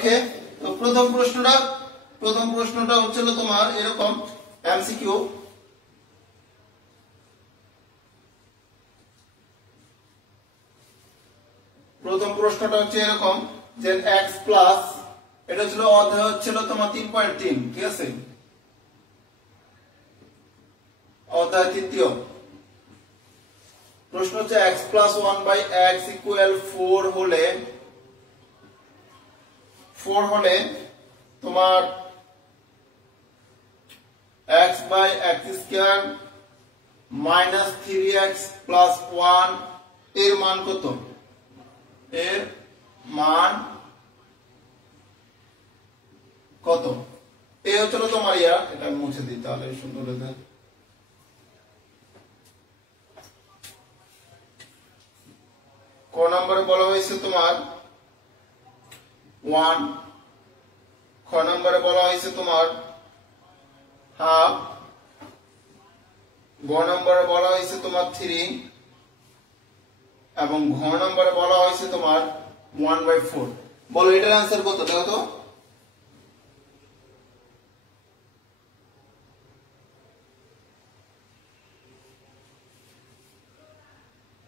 ওকে, তো প্রথম প্রশ্নটা হচ্ছিল তোমার এরকম এমসিকিউ। প্রথম প্রশ্নটা হচ্ছে এরকম যে x প্লাস, এটা ছিল অধ্যায় হচ্ছিল তোমার 3.3, ঠিক আছে, অধ্যায় তৃতীয়। প্রশ্ন হচ্ছে x প্লাস 1/x ইকুয়াল 4 হলে তোমার x by x square minus 3x plus 1 এর মান কত? এর মান কত? এই হচ্ছিল তোমার এটা মুছে দিই তাহলে সুন্দর হবে। ক নম্বরে বলা হয়েছে তোমার 1, খ নম্বরে বলা হয়েছে তোমার হাফ, গ নম্বরে বলা হয়েছে তোমার 3 এবং ঘ নম্বরে বলা হয়েছে তোমার 1/4। বলো এটার आंसर কত? দেখো তো।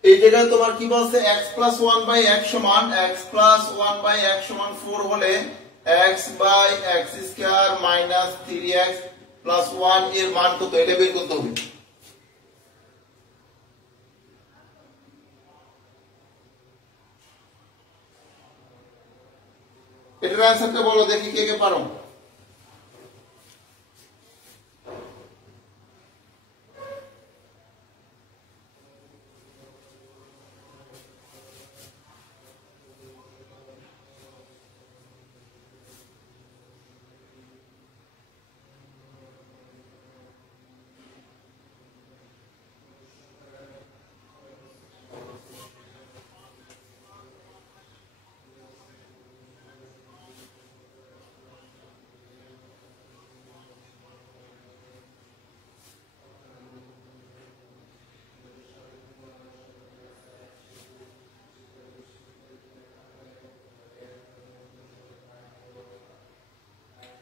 এই জায়গায় তোমার কি বলছে? x প্লাস 1/x সমান 4 হলে x by x square minus 3x plus 1 এর মান কত? এটা বের করতে হবে। এটার आंसरটা বলো দেখি কে কে পারো।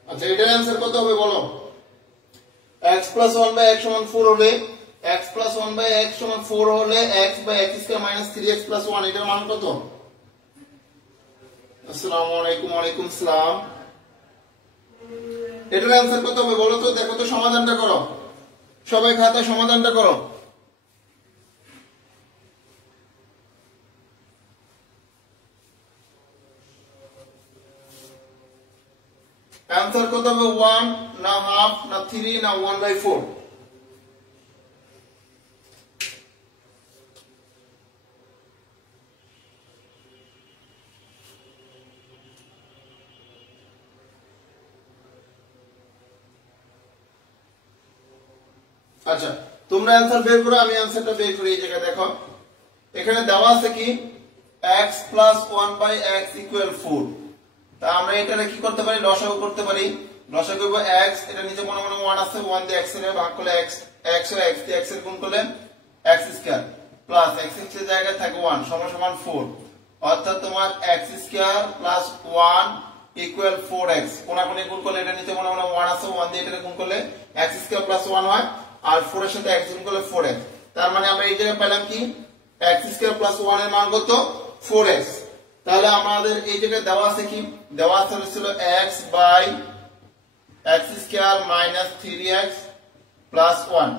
আচ্ছা এটার आंसर কত হবে বলো? x প্লাস 1/x সমান 4 হলে x প্লাস 1/x সমান 4 হলে x by x square minus 3x plus 1 এটার মান কত? আসসালামু আলাইকুম। ওয়ালাইকুম সালাম। এটার आंसर কত হবে বলো তো? দেখো তো, সমাধানটা করো সবাই, খাতায় সমাধানটা করো। आंसर কত হবে? 1 না হাফ না 3 না 1/4? আচ্ছা তোমরা आंसर বের করো, আমি आंसरটা বের করি। এই জায়গায় দেখো এখানে দেওয়া আছে কি x প্লাস 1/x ইকুয়াল 4। তা আমরা এটারে কি করতে পারি? লসাগু করতে পারি। লসাগু করব x, এটা নিচে মনে মনে 1 আছে, 1 দিয়ে x এর ভাগ করলে x ও x দিয়ে x এর গুণ করলে x স্কয়ার প্লাস x এর জায়গায় থাকে 1 সমান 4, অর্থাৎ তোমার x square plus 1 equal 4x। কোনাকুনি গুণ করলে এটা নিচে মনে মনে 1 আছে, 1 দিয়ে এটা গুণ করলে x স্কয়ার প্লাস 1 হয়, আর 4 এর সাথে x গুণ করলে 4x। তার মানে আমরা এই জায়গায় পেলাম কি x স্কয়ার প্লাস 1 এর মান কত? 4x। তাহলে আমাদের এই জায়গায় দেওয়া আছে কি? দেওয়া ছিল x by x square minus 3x plus 1,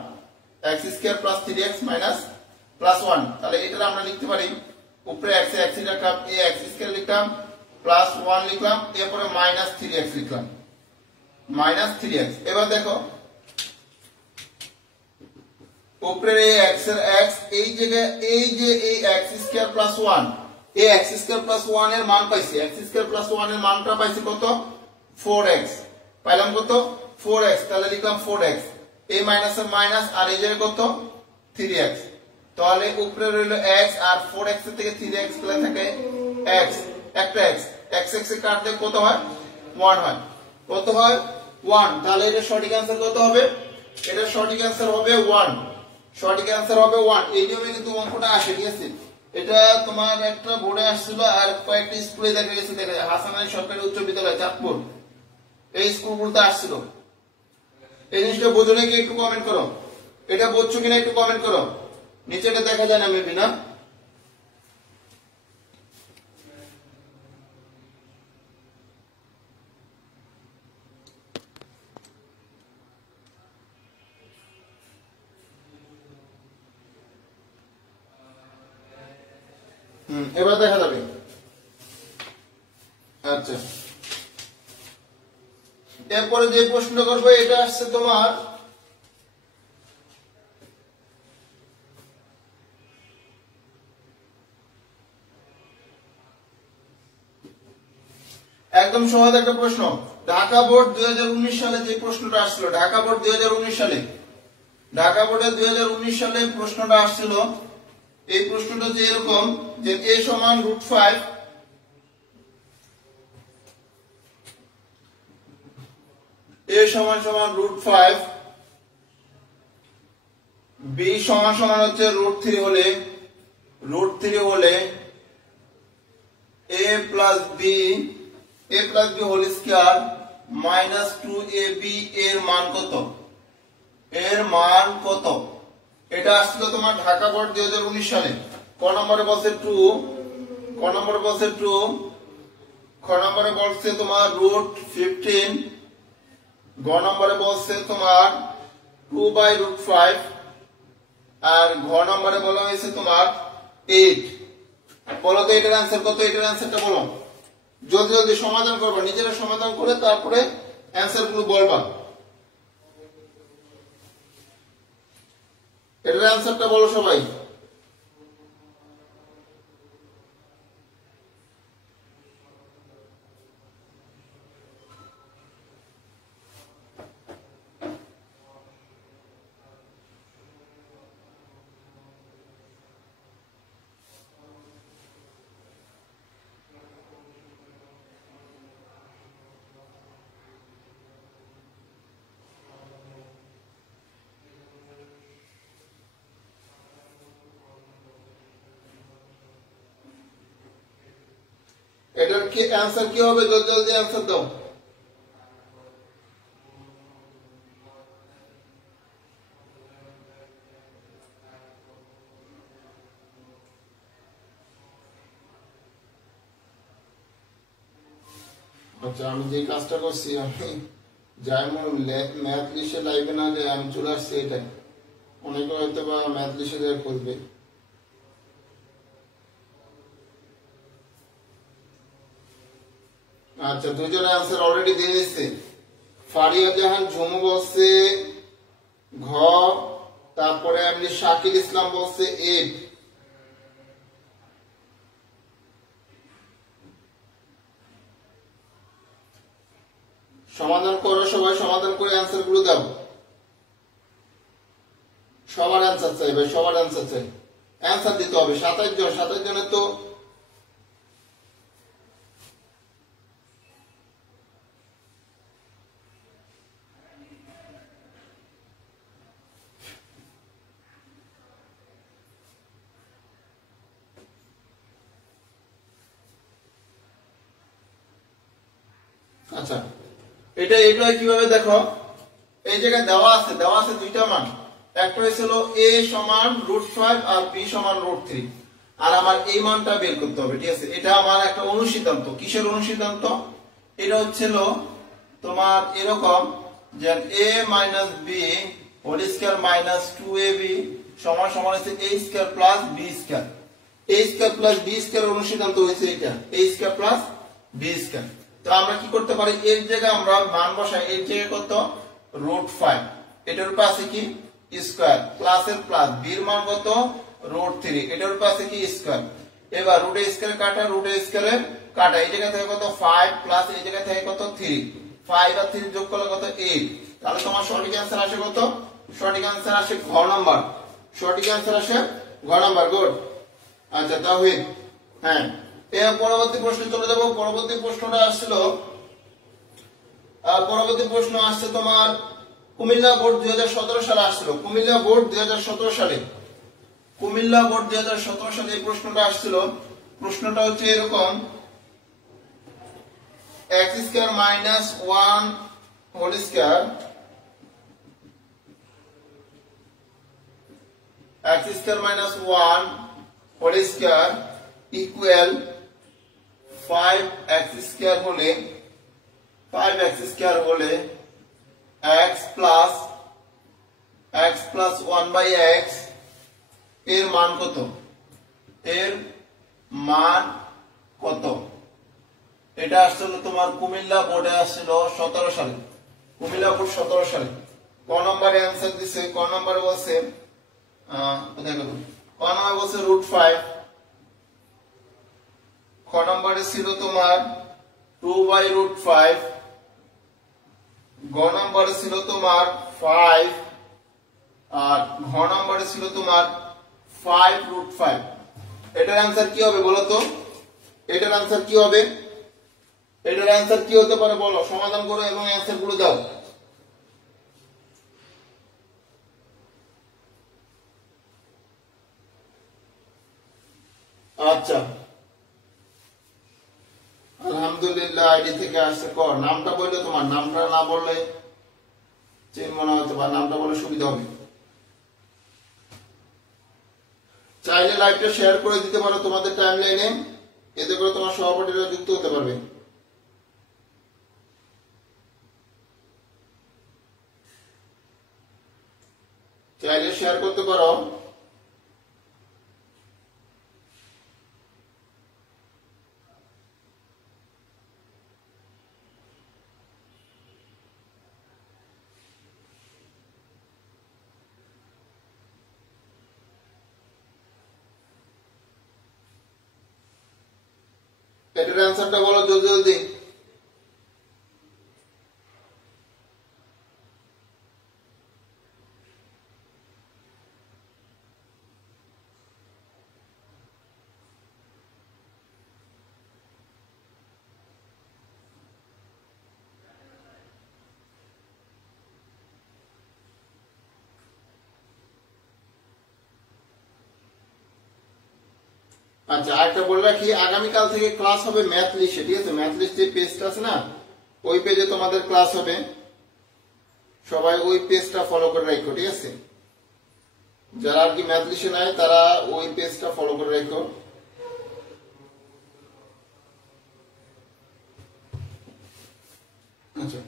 x square plus 3x minus plus 1। তাহলে এটা আমরা লিখতে পারি উপরে x এ x রাখলাম, এই x স্কয়ার লিখলাম প্লাস 1 লিখলাম, এরপরে মাইনাস 3x লিখলাম, মাইনাস 3x। এবার দেখো উপরে এই x এর x, এই জায়গায় এই যে এই x স্কয়ার প্লাস 1, এই x স্কয়ার প্লাস 1 এর মান পাইছি। x স্কয়ার প্লাস 1 এর মানটা পাইছি কত? 4x। পাইলাম কত? 4x। তাহলে লিখলাম 4x, এই মাইনাস এর মাইনাস, আর এই জায়গায় কত? 3x। তাহলে উপরে রইল x, আর 4x এর থেকে 3x গেলে থাকে x, একটা x, x এ কাট দিয়ে কত হয়? 1 হয়। কত হয়? 1। তাহলে এটা সঠিক आंसर কত হবে? এটা সঠিক आंसर হবে 1। সঠিক आंसर হবে 1। এই নিয়মে কিন্তু অঙ্কটা আসে, ঠিক আছে? এটা তোমার একটা বোর্ডে আসছিল আর কয়েকটা স্কুলে দেখা গেছে, দেখা যায় হাসান আলী সরকারি উচ্চ বিদ্যালয় চাঁদপুর, এই স্কুলগুলোতে আসছিল। এই জিনিসটা বোঝো নাকি একটু কমেন্ট করো, এটা বুঝছো কিনা একটু কমেন্ট করো, নিচে এটা দেখা যায় না মেবি না। এবার দেখা যাবে। আচ্ছা, এরপরে যে প্রশ্নটা করবো এটা আসছে তোমার একদম সহজ একটা প্রশ্ন। ঢাকা বোর্ড 2019 সালে যে প্রশ্নটা আসছিল, ঢাকা বোর্ড 2019 সালে, ঢাকা বোর্ডে 2019 সালে প্রশ্নটা আসছিল। এই প্রশ্নটা যে এরকম যে a সমান √5, a সমান সমান √5, b সমান সমান হচ্ছে √3 হলে, √3 হলে a plus b whole square minus 2ab এর মান কত? এর মান কত? এটা আসছিল তোমার ঢাকা বোর্ড 2019 সালে। ক নম্বরে বলছে 2, ক নম্বরে বলছে 2, খ নম্বরে বলছে তোমার √15, গ নম্বরে বলছে তোমার 2/√5, আর ঘ নম্বরে বলা হয়েছে তোমার 8। বলো তো এটার অ্যান্সার কত? এটার অ্যান্সারটা বলো, জলদি জলদি সমাধান করবা, নিজেরা সমাধান করে তারপরে অ্যান্সার গুলো বলবা। এটার অ্যান্সারটা বলো সবাই। এটার কি অ্যান্সার কি হবে? জলদি জলদি অ্যান্সার দাও। আচ্ছা, আমি যে কাজটা করছি, আমি যাই ম্যাথ লিস্টে লাইভে না যায়, আমি চলে আসছি। এটাই অনেকে হয়তো বা ম্যাথ লিস্টে যায় করবে। আচ্ছা, দুজনে অ্যান্সার অলরেডি দিয়ে দিচ্ছে। ফারিয়া জাহান ঝুমু বলছে ঘ, তারপরে আমি শাকিল ইসলাম বলছে 8। সমাধান করো সবাই, সমাধান করে অ্যান্সার গুলো দাও। সবার অ্যান্সার চাই ভাই, সবার অ্যান্সার চাই, অ্যান্সার দিতে হবে। 27 জন, 27 জনের তো আচ্ছা, এটা কিভাবে দেখো, এই জায়গায় দেওয়া আছে দুইটা মান। একটা হয়েছিল a সমান √5 আর b সমান √3, আর আমার এই মানটা বের করতে হবে। ঠিক আছে, এটা আমার একটা অনুসিদ্ধান্ত। কিসের অনুসিদ্ধান্ত? এটা হচ্ছিল তোমার এরকম যে a minus b whole square minus 2ab সমান সমান হচ্ছে a square plus b square. a square plus b square অনুসিদ্ধান্ত হয়েছে এটা, a square plus b square. তো আমরা কি করতে পারি, এর জায়গায় আমরা মান বসাই। এর জায়গায় কত? √5, এটার উপর আছে কি স্কয়ার, প্লাসের প্লাস, b এর মান কত? √3, এটার উপর আছে কি স্কয়ার। এবার রুট এ স্কয়ার কাটা, রুট এ স্কয়ারে কাটা, এই জায়গা থেকে কত 5 প্লাস এই জায়গা থেকে কত 3, 5 আর 3 যোগ করলে কত 8। তাহলে তোমার সঠিক অ্যান্সার আসে কত? সঠিক অ্যান্সার আসে ঘ নাম্বার, সঠিক অ্যান্সার আসে ঘ নাম্বার। গুড। আচ্ছা, তাহলে হ্যাঁ, এর পরবর্তী প্রশ্ন চলে যাব। পরবর্তী প্রশ্নটা আসছিল, পরবর্তী প্রশ্ন আসছে তোমার কুমিল্লা বোর্ড 2017 সালে আসছিল। কুমিল্লা বোর্ড 2017 সালে কুমিল্লা বোর্ড 2017 সালে এই প্রশ্নটা আসছিল। প্রশ্নটা হচ্ছে এরকম, x square minus 1 whole square x square minus 1 whole square equal 5x square হলে 5x স্কয়ার হলে x প্লাস 1/x এর মান কত? এর মান কত? এটা আসলে তোমার কুমিল্লা বোর্ডে আসছিল 17 সালে, কুমিল্লা বোর্ড 17 সালে। ক নম্বরে অ্যানসার দিছে, ক নম্বরে বলছে ক নম্বরে বলছে √5, খ নম্বরে ছিল তোমার 2/√5, গ নম্বরে ছিল তোমার 5, আর ঘ নম্বরে ছিল তোমার 5√5। এটার অ্যানসার কি হবে বলো তো? এটার অ্যানসার কি হবে? এটার অ্যানসার কি হতে পারে বলো? সমাধান করো এবং অ্যানসার গুলো দাও। আচ্ছা, আলহামদুলিল্লাহ আইডি থেকে আসছে। কর নামটা বললে, তোমার নামটা না বললে চেন মনে হতে পারে, নামটা বলে সুবিধা হবে। চাইলে লাইভটা শেয়ার করে দিতে পারো তোমাদের টাইমলাইনে, এতে করে তোমার সহপাঠীরা যুক্ত হতে পারবে। চাইলে শেয়ার করতে পারো। এটার অ্যানসারটা বলো জলদি জলদি। আচ্ছা, আরেকটা বলে রাখি, আগামীকাল থেকে ক্লাস হবে ম্যাথ লিস্টে, ঠিক আছে? ম্যাথ লিস্ট যে পেজটা আছে না, ওই পেজে তোমাদের ক্লাস হবে। সবাই ওই পেজটা ফলো করে রাখো, ঠিক আছে? যারা আর কি ম্যাথ লিস্টে নাই তারা ওই পেজটা ফলো করে রাখো। আচ্ছা,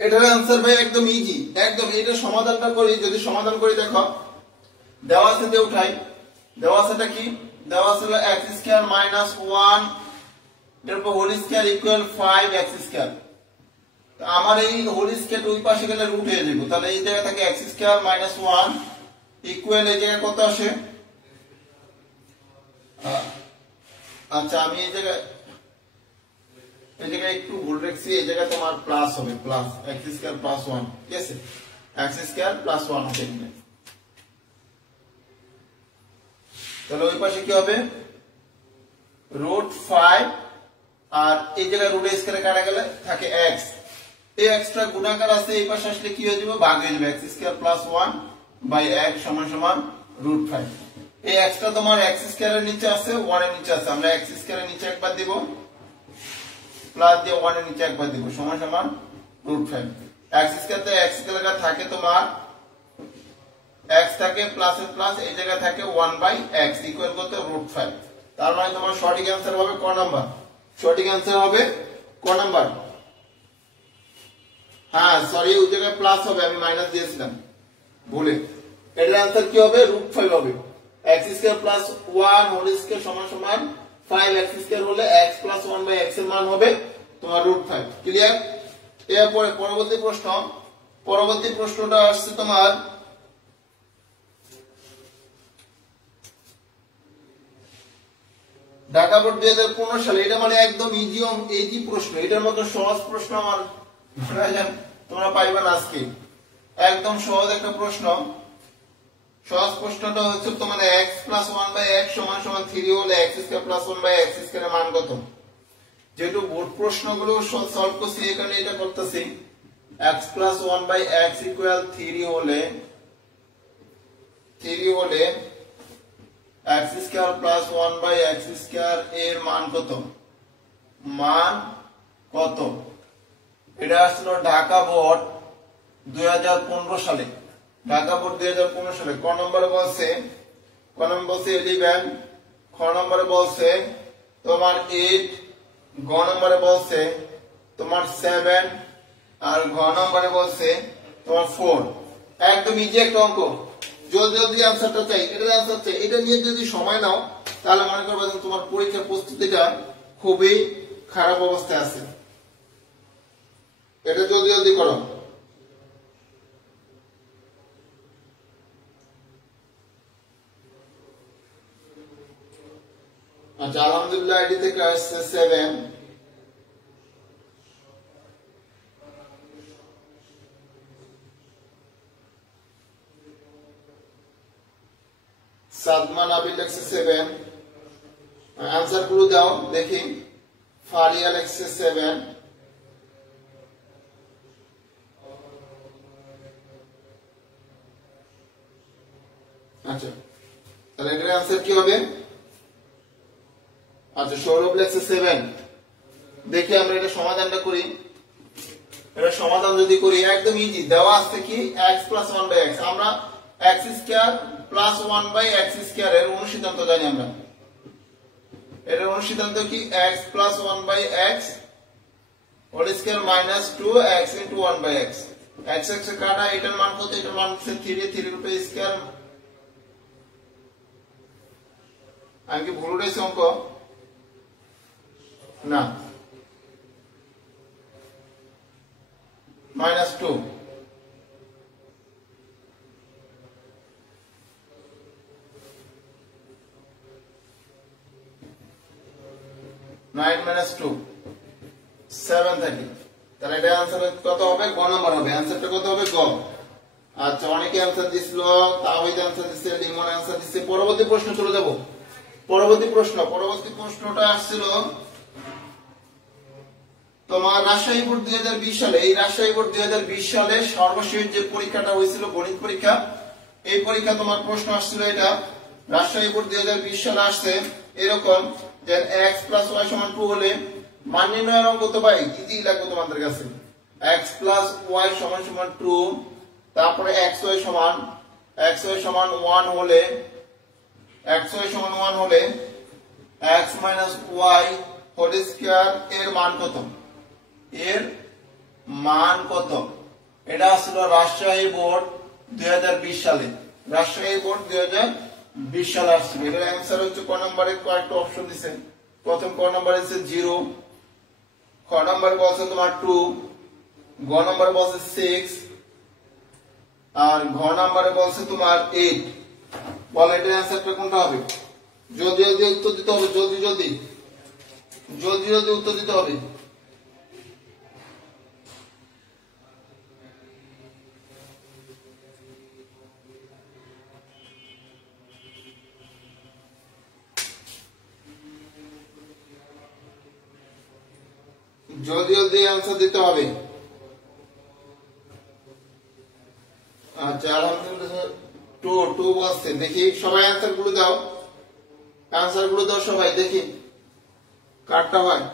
এটার অ্যান্সার ভাই একদম ইজি, একদম। এটা সমাধানটা করি, যদি সমাধান করি দেখো, দেওয়া আছে দিয়ে উঠাই। দেওয়া আছেটা কি? দেওয়া ছিল x স্কয়ার মাইনাস 1 এর উপর whole square equal 5x square. তো আমার এই হোল স্কয়ার ওই পাশে গেলে রুট হয়ে যাবে, তাহলে এই জায়গা থেকে x স্কয়ার মাইনাস 1 ইকুয়াল এই জায়গায় কত আসে? আচ্ছা, আমি এই জায়গায় একটু ভুল রাখছি, এই জায়গায় তোমার প্লাস হবে, প্লাস x স্কয়ার প্লাস 1, ঠিক আছে? x স্কয়ার প্লাস 1 হবে। তাহলে ওই পাশে কি হবে? √5, আর এই জায়গায় রুট স্কয়ারে কাটা গেলে থাকে x। এই x টা গুণাকার আছে, এই পাশে আসলে কি হয়ে যাবে? ভাগ হয়ে যাবে। x square plus 1 by x সমান সমান √5। এই x টা তোমার x স্কয়ারের নিচে আছে, 1 এর নিচে আছে। আমরা x স্কয়ারের নিচে একবার দিব, প্লাস দিয়ে 1 এর নিচে একবার দিব, সমান সমান √5। x স্কয়ারতে x জায়গা থাকে তোমার x থাকে প্লাস এর প্লাস, এই জায়গা থাকে 1/x ইকুয়াল কত? √5। তার মানে তোমার সঠিক অ্যানসার হবে ক নাম্বার? সঠিক অ্যানসার হবে ক নাম্বার? হ্যাঁ, সরি, ওই জায়গায় প্লাস হবে, আমি মাইনাস দিয়েছিলাম ভুলে। এটার অ্যানসার কি হবে? √5 হবে। x square plus 1 whole square সমান সমান 5x স্কয়ার হলে x প্লাস 1/x এর মান হবে তোমার √5। ক্লিয়ার? এরপরে পরবর্তী প্রশ্নটা আসছে তোমার ঢাকা বোর্ড 2015 সালে। এটা মানে একদম ইজি প্রশ্ন, এটার মতো সহজ প্রশ্ন আমার তোমরা পাইবে না আজকে। একদম সহজ একটা প্রশ্ন। সহজ প্রশ্নটা হচ্ছে তোমার x প্লাস 1/x সমান সমান 3 হলে x স্কয়ার প্লাস 1/x স্কয়ারের মান কত? যেহেতু বোর্ড প্রশ্নগুলো সলভ করছি, এখানে এটা করতেছি। x প্লাস 1/x ইকুয়াল 3 হলে x square plus 1 by x square এর মান কত? মান কত? এটা আসলো ঢাকা বোর্ড 2015 সালে। ঢাকা বোর্ড 2015 সালে। ক নম্বরে বলছে 11, খ নম্বরে বলছে তোমার 8, গ নম্বরে বলছে তোমার 7 আর ঘ নম্বরে বলছে তোমার 4। একদম ইজি একটা অঙ্ক। যদি আনসারটা চাই, এটার আনসার চাই, এটা নিয়ে যদি সময় নাও তাহলে মনে করবে যে তোমার পরীক্ষার প্রস্তুতিটা খুবই খারাপ অবস্থায় আছে। এটা জলদি করো। আচ্ছা, আলহামদুলিল্লাহ আইডি থেকে আসছে 7। সাদমান আবিল লিখছে 7। आंसर গুলো দাও দেখি। ফারিয়া লিখছে 7। আচ্ছা, তাহলে এর आंसर কি হবে? আচ্ছা, সৌরভ লিখছে 7। দেখি আমরা এটা সমাধানটা করি। এটা সমাধান যদি করি একদম ইজি। দেওয়া আছে কি x + 1/x। আমরা x square plus 1/x square এর অনুসিদ্ধান্ত জানি আমরা। এর অনুসিদ্ধান্ত কি x + 1/x whole square minus 2x * 1/x। x x এ কাটা, এটার মান কত? এটার মান হচ্ছে 3 রুপে স্কয়ার। আমি কি ভুল উঠেছি অঙ্ক? না, -2।9 - 2 7 থাকে। তাহলে এটা आंसर কত হবে? গ নম্বর হবে। आंसरটা কত হবে? গ। আচ্ছা, অনেকে आंसर দিছিল, তাওহিদ आंसर দিছে, লিমন आंसर দিছে। পরবর্তী প্রশ্ন চলে যাব। পরবর্তী প্রশ্নটা আসছিল তোমার রাজশাহী বোর্ড 2020 সালে। এই রাজশাহী বোর্ড 2020 সালে সর্বশেষ যে পরীক্ষাটা হয়েছিল গণিত পরীক্ষা, এই পরীক্ষা তোমার প্রশ্ন আসছিল এটা। রাজশাহী বোর্ড 2020 সালে আসছে এরকম যে x + y = 2 হলে মান নির্ণয়ের অঙ্ক তো ভাই ইজি লাগবে তোমাদের কাছে। x + y = 2, তারপরে xy সমান 1 হলে x - y হোল স্কয়ার এর মান কত? এর মান কত? এটা ছিল রাজশাহী বোর্ড 2020 সালে। রাজশাহী বোর্ড 2020 সালে আসছে। এটার आंसर হচ্ছে ক নম্বরে কয়েকটা অপশন দিছে। প্রথম ক নম্বরে আছে 0, খ নম্বরে বলছে তোমার 2, গ নম্বরে বলছে 6 আর ঘ নম্বরে বলছে তোমার 8। বল এটার आंसरটা কোনটা হবে? যদি উত্তর দিতে হবে। যদি উত্তর দিতে হবে। যদি आंसर দিতে হবে। আচ্ছা, আলহামদুলিল্লাহ 2 বলছে। দেখি সবাই आंसर গুলো দাও। সবাই দেখি কাটটা হয়।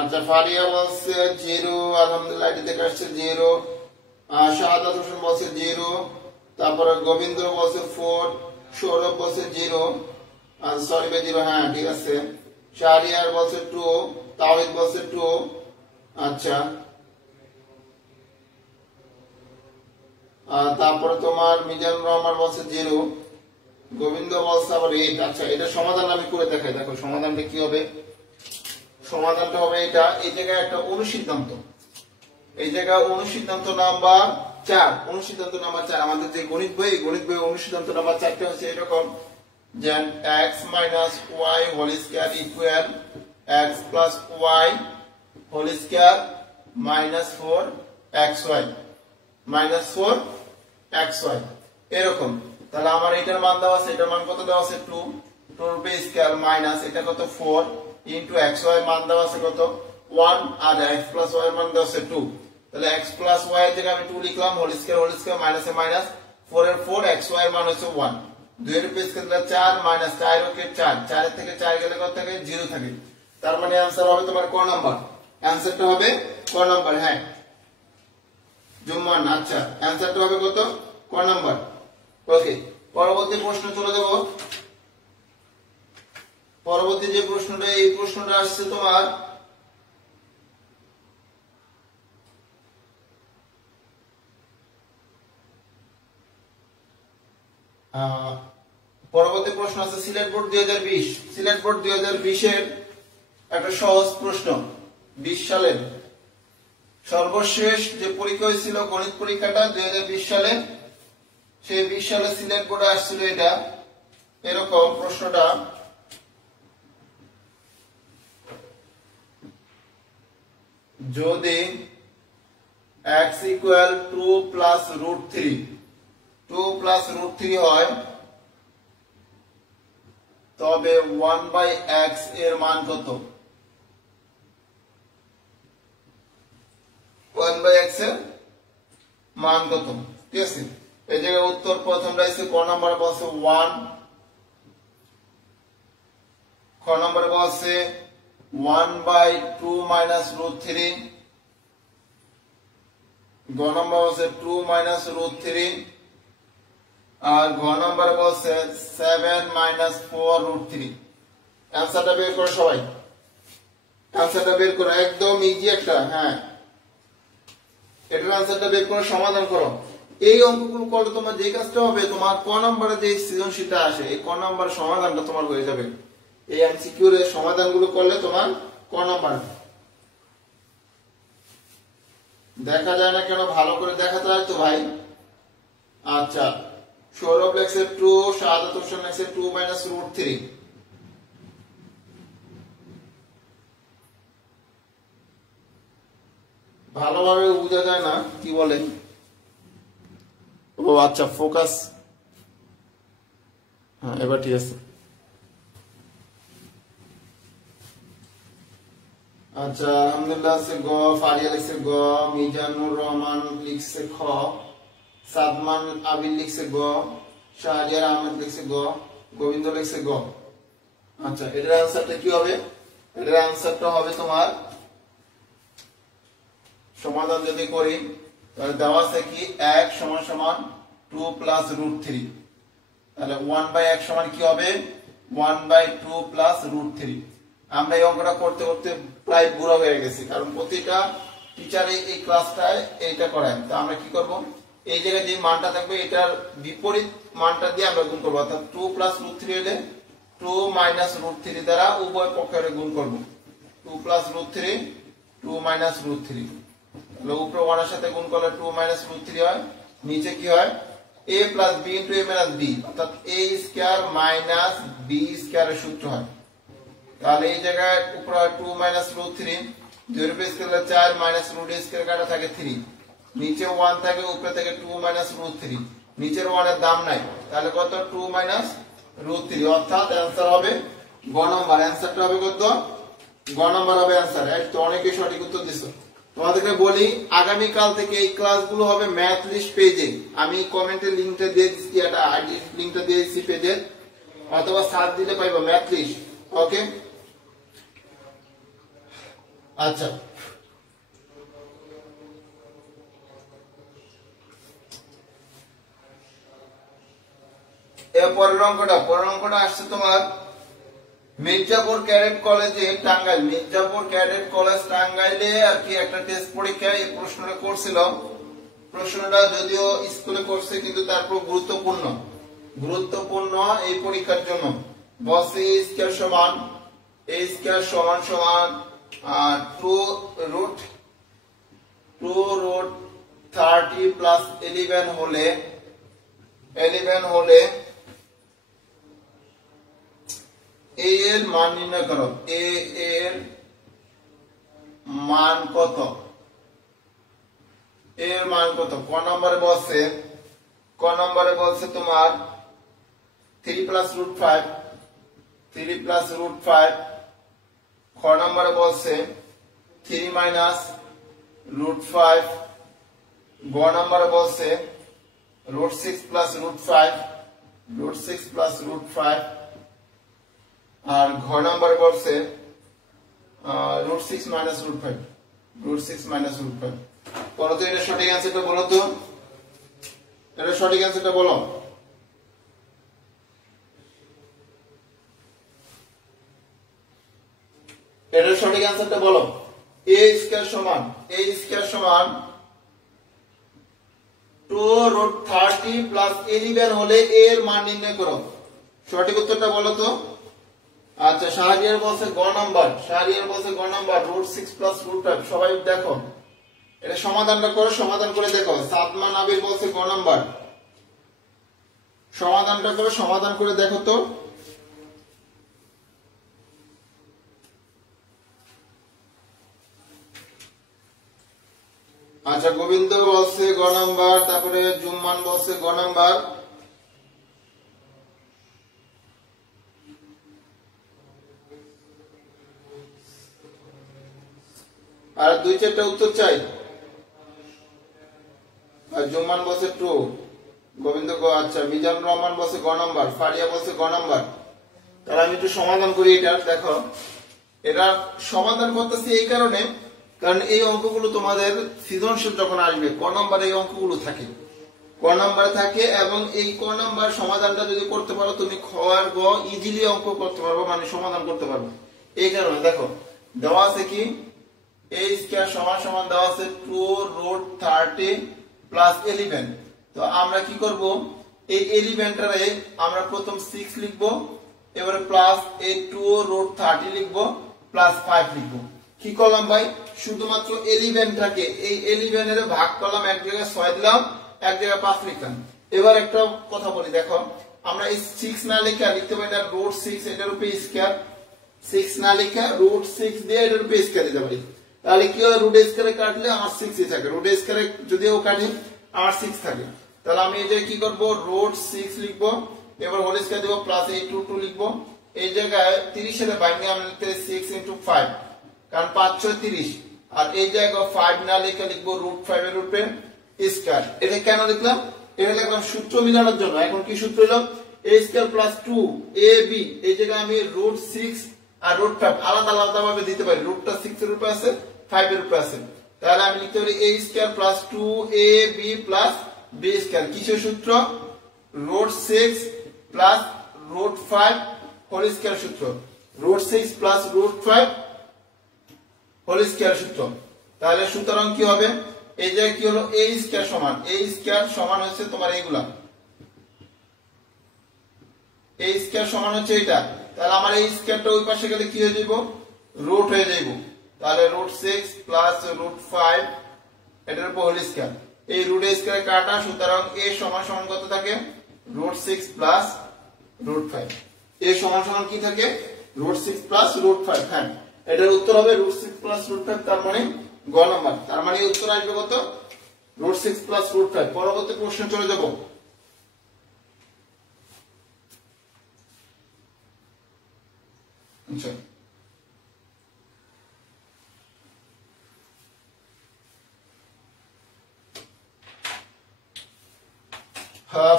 আচ্ছা, ফারিয়া বলছে 0, আলহামদুলিল্লাহ আইডি থেকে আসছে 0। শাহাদাত হোসেন বলছে 0, তারপরে গোবিন্দ বলছে 4, সৌরভ বলছে 0, আর সরি ভাই 0, হ্যাঁ ঠিক আছে। শাহরিয়ার বলছে 2, তাওহিদ বলছে 2। আচ্ছা, তারপরে তোমার মিজানুর রহমান বলছে 0, গোবিন্দ বলছে আবার 8। আচ্ছা, এটা সমাধান আমি করে দেখাই। দেখো সমাধানটা কি হবে। সমাধানটা হবে এটা। এই জায়গায় একটা অনুসিদ্ধান্ত, এই জায়গায় অনুসিদ্ধান্ত নাম্বার 4। আমাদের যে গণিত বই অনুসিদ্ধান্ত নাম্বার 4টা হচ্ছে এরকম যে x - y whole square equal x + y whole square -4xy এরকম। তাহলে আমার এটার মান দেওয়া আছে। এটার মান কত দেওয়া আছে? 2 রুপে স্কয়ার মাইনাস এটা কত 4 ইনটু xy মান দেওয়া আছে কত 1 আর x প্লাস y এর মান দেওয়া আছে 2, তাহলে x প্লাস y এর জায়গায় আমি 2 লিখলাম, হোল স্কয়ার মাইনাসে মাইনাস 4 এর 4, xy এর মান হচ্ছে 1, 2 এর উপর স্কয়ার দিলে 4 মাইনাস 4 ওকে 4, 4 এর থেকে 4 গেলে কত থাকে 0 থাকে, তার মানে आंसर হবে তোমার ক নাম্বার, आंसरটা হবে ক নাম্বার। হ্যাঁ জুম্মান, আচ্ছা आंसरটা হবে কত ক নাম্বার। ওকে, পরবর্তী প্রশ্ন চলে যাব। পরবর্তী যে প্রশ্নটা, এই প্রশ্নটা আসছে তোমার পরবর্তী প্রশ্ন আছে সিলেট বোর্ড 2020, সিলেট বোর্ড 2020 এর একটা সহজ প্রশ্ন। 20 সালের সর্বশেষ যে পরীক্ষা হয়েছিল গণিত পরীক্ষাটা 2020 সালে, সেই 20 সালে সিলেট বোর্ডে আসছিল এটা এরকম প্রশ্নটা, যদি x equal 2 plus root 3, 2 plus root 3 হয় তবে 1 বাই x এর মান কত? 1 বাই x এর মান কত? ঠিক আছে, এই জায়গায় উত্তর প্রথমটা আছে ক নাম্বার বলছে 1, খ নাম্বার বলছে 1 বাই 2 মাইনাস রুট 3, গ নাম্বার বলছে 2 মাইনাস রুট 3, আর ঘ নাম্বার বলছে 7 মাইনাস 4 রুট 3। आंसरটা বের করো সবাই, आंसरটা বের করো, একদম ইজি একটা। হ্যাঁ এটার आंसरটা বের করে সমাধান করো। এই অঙ্কগুলো করলে তোমার যে কাজটা হবে, তোমার ক নম্বরে যে সৃজনশীলটা আসে এই ক নম্বরের সমাধানটা তোমার হয়ে যাবে। এই এমসিকিউ এর সমাধানগুলো করলে তোমার ক নম্বর। দেখা যায় না কেন? ভালো করে দেখাতে হয় তো ভাই। আচ্ছা, সৌরভ লেখছে 2, শাহাদাত হোসেন লেখছে 2 মাইনাস রুট 3। ভালোভাবে বোঝা যায় না কি বলেন। ও আচ্ছা, ফোকাস, হ্যাঁ এবার ঠিক আছে। আচ্ছা আলহামদুলিল্লাহ আছে গ, ফারিয়া লিখছে গ, মিজানুর রহমান লিখছে খ, সাদমান আবির লিখছে গ, শাহরিয়ার আহমেদ লিখছে গ, গোবিন্দ লিখছে গ। আচ্ছা এটার आंसरটা কি হবে? এটার आंसरটা হবে তোমার, সমাধান যদি করি তাহলে দেওয়া আছে কি x সমান সমান 2 প্লাস রুট 3, তাহলে 1 বাই x সমান কি হবে 1 বাই 2 প্লাস রুট 3। আমরা এই অঙ্কটা করতে করতে প্রায় বুড়ো হয়ে গেছি, কারণ প্রতিটা টিচার এই ক্লাসটায় এইটা করায়। তো আমরা কি করব, এই জায়গায় যে মানটা থাকবে এটার বিপরীত মানটা দিয়ে আমরা গুণ করব, অর্থাৎ 2 প্লাস রুট 3 হলে 2 মাইনাস রুট 3 দ্বারা উভয় পক্ষের গুণ করব। 2 প্লাস রুট 3, 2 মাইনাস রুট 3, তাহলে উপরে 1 এর সাথে গুণ করলে 2 মাইনাস রুট 3 হয়, নিচে কি হয় a plus b into a minus b, অর্থাৎ a square minus b square এর সূত্র হয়। তাহলে এই জায়গায় উপরে 2 মাইনাস রুট 3, 2 এর উপর স্কয়ার 4 মাইনাস রুট স্কয়ার কাটা থাকে 3, নিচে 1 থাকে, উপরে থাকে 2 মাইনাস রুট 3, নিচের 1 এর দাম নাই, তাহলে কত 2 মাইনাস রুট 3, অর্থাৎ आंसर হবে গ নাম্বার। आंसरটা হবে কত? গ নাম্বার হবে आंसर। এই তো অনেকেই সঠিক উত্তর দিছো। তোমাদেরকে বলি আগামী কাল থেকে এই ক্লাসগুলো হবে ম্যাথ লিস্ট পেজে। আমি কমেন্টে লিংকটা দিয়ে দিচ্ছি, এটা আইডি লিংকটা দিয়ে দিচ্ছি পেজে, অথবা সার্চ দিলে পাইবা ম্যাথ লিস্ট। ওকে আচ্ছা, এর পরের অঙ্কটা আসছে তোমার মির্জাপুর ক্যাডেট কলেজে টাঙ্গাইল, মির্জাপুর ক্যাডেট কলেজ টাঙ্গাইলে আর কি একটা টেস্ট পরীক্ষা এই প্রশ্নটা করছিল। প্রশ্নটা যদিও স্কুলে করছে কিন্তু তারপর গুরুত্বপূর্ণ এই পরীক্ষার জন্য। বসে a স্কয়ার সমান সমান 2 রুট 30 প্লাস 11 হলে a এর মান নির্ণয় করো। a এর মান কত? এর মান কত? ক নম্বরে বলছে তোমার 3 প্লাস রুট 5, খ নম্বরে বলছে 3 মাইনাস রুট 5, গ নম্বরে বলছে root 6 plus root 5, root 6 plus root 5, আর ঘ নম্বরে বলছে root 6 minus root 5, root 6 minus root 5। বলো তো এটা সঠিক অ্যান্সারটা, বলো তো এটা সঠিক অ্যান্সারটা বলো। এটা সঠিক অ্যান্সারটা বলো। a স্কয়ার সমান 2 রুট 30 প্লাস 11 হলে a এর মান নির্ণয় করো। সঠিক উত্তরটা বলো তো। আচ্ছা, শাহরিয়ার বলছে গ নাম্বার রুট 6 প্লাস রুট 5। সবাই দেখো এটা সমাধানটা করো, সমাধান করে দেখো। সাদমান আবির বলছে গ নাম্বার, সমাধানটা করো, সমাধান করে দেখো তো। আচ্ছা, গোবিন্দ বলছে গ নাম্বার, তারপরে জুম্মান বলছে গ নাম্বার। আর 2-4টা উত্তর চাই। আর জুম্মান বলছে ট্রু, গোবিন্দ আচ্ছা, মিজানুর রহমান বলছে গ নাম্বার, ফারিয়া বলছে গ নাম্বার। তাহলে আমি একটু সমাধান করি এটা। দেখো এটা সমাধান করতেছি এই কারণে, কারণ এই অঙ্কগুলো তোমাদের সৃজনশীল যখন আসবে ক নাম্বার এই অঙ্কগুলো থাকে, ক নাম্বারে থাকে, এবং এই ক নাম্বার সমাধানটা যদি করতে পারো তুমি খ আর গ ইজিলি অঙ্ক করতে পারবো, মানে সমাধান করতে পারবো। এই কারণে দেখো দেওয়া আছে কি a স্কয়ার সমান সমান দেওয়া আছে 2 রুট 30 প্লাস 11। তো আমরা কি করব, এই 11টারে আমরা প্রথম 6 লিখব, এবারে প্লাস এই 2 রুট 30 লিখব, প্লাস 5 লিখব। কি করলাম ভাই, শুধুমাত্র 11টাকে এই 11 এর ভাগ করলাম, এক জায়গায় 6 দিলাম, এক জায়গায় 5 লিখলাম। এবার একটা কথা বলি, দেখো আমরা এই 6 না লিখে লিখতে পারি না রুট 6, এটার উপরে স্কয়ার। 6 না লিখে রুট 6 দিয়ে এটার উপরে স্কয়ার দিতে পারি। তাহলে কি হয়, রুট স্কয়ারে কাটলে আমার 6 ই থাকে, রুট স্কয়ারে যদিও কাটি আমার 6 থাকে। তাহলে আমি এই যে কি করব, রুট 6 লিখব, এবার হোল স্কয়ার দেব, প্লাস এই 2 লিখব। এই জায়গায় 30 এর বাইরে আমরা লিখতে 6 * 5, কারণ 5 × 6 = 30। আর এই জায়গায় 5 না লিখে লিখব রুট 5 এর উপরে স্কয়ার। এটা কেন লিখলাম, এটা লিখলাম সূত্র মিলানোর জন্য। এখন কি সূত্র হলো, a স্কয়ার প্লাস 2ab, এই জায়গায় আমি রুট 6 আর রুট 5 আলাদা আলাদা ভাবে দিতে পারি। রুটটা 6 এর উপরে আছে, 5 এর উপরে আছে। তাহলে আমি লিখতে পারি a square plus 2ab plus b square. কিসের সূত্র, root 6 plus root 5 whole square সূত্র, root 6 plus root 5 whole square সূত্র। তাহলে সুতরাং কি হবে, এই যে কি হলো, a স্কয়ার সমান হচ্ছে তোমার এইগুলা, a স্কয়ার সমান হচ্ছে এটা। তাহলে আমার এই স্কয়ারটা ওই পাশে গেলে কি হয়ে যাইব, রুট হয়ে যাইব। তাহলে রুট 6 প্লাস রুট 5 এটার উপর হোল স্কয়ার, এই রুট স্কয়ার কাটা, সুতরাং a সমান সমান কত থাকে, রুট 6 প্লাস রুট 5। a সমান সমান কি থাকে, রুট 6 প্লাস রুট 5। হ্যাঁ, এটার উত্তর হবে রুট 6 প্লাস রুট 5, তার মানে গ নাম্বার। তার মানে এই উত্তর আসবে কত, রুট 6 প্লাস রুট 5। পরবর্তী প্রশ্ন চলে যাব। আচ্ছা,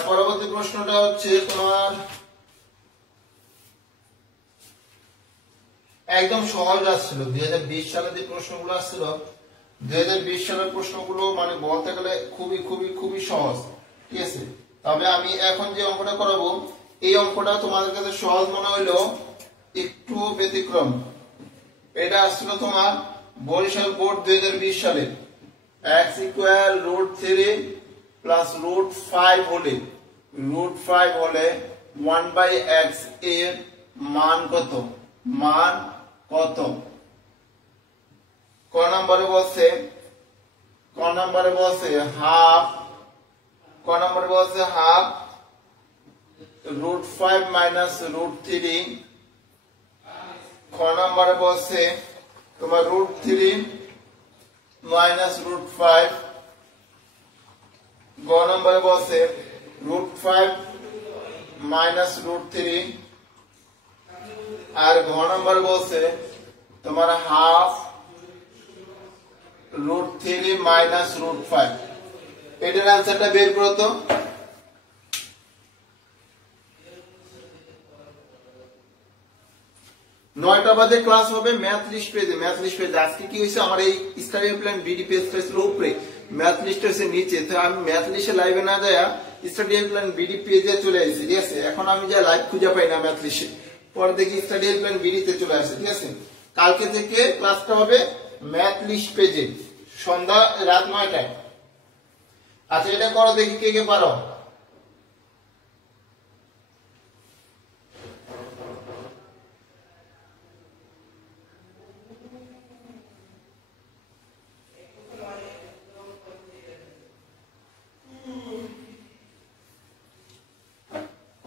পরবর্তী প্রশ্নটা হচ্ছে তোমার একদম সহজ আসছিল। 2020 সালে যে প্রশ্নগুলো আসছিল, 2020 সালের প্রশ্নগুলো মানে বলতে গেলে খুবই খুবই খুবই সহজ, ঠিক আছে। তবে আমি এখন যে অঙ্কটা করাবো, এই অঙ্কটা তোমাদের কাছে সহজ মনে হইলেও একটু ব্যতিক্রম। এটা আসছিল তোমার বরিশাল বোর্ড 2020 সালে। x equal root 3 plus root 5 হলে 1/x এর মান কত, ক নম্বরে বলছে হাফ রুট 5 মাইনাস রুট 3। খ নম্বরে বলছে তোমার রুট 3 মাইনাস রুট 5। গ নম্বরে বলছে রুট 5 মাইনাস রুট 3। আর ঘ নম্বরে বলছে তোমার হাফ √3 মাইনাস √5। এটার आंसरটা বের করো তো। 9টা বাজে ক্লাস হবে ম্যাথ লিস্ট পেজে। ম্যাথ লিস্ট পেজে আজকে কি হয়েছে, আমার এই স্টাডি প্ল্যান বিডি পেজটা ছিল উপরে, ম্যাথ লিস্ট হচ্ছে নিচে। তো আমি ম্যাথ লিস্টে লাইভে না যায় স্টাডি প্ল্যান বিডি পেজে চলে আসছি, ঠিক আছে। এখন আমি যা লাইভ খুঁজে পাই না ম্যাথ লিস্টে, পরে দেখি স্টাডি প্ল্যান বিডি তে চলে আসছে, ঠিক আছে। কালকে থেকে ক্লাসটা হবে ম্যাথ লিস্ট পেজে সন্ধ্যা রাত 9টায়। আচ্ছা এটা করো দেখি কে কে পারো।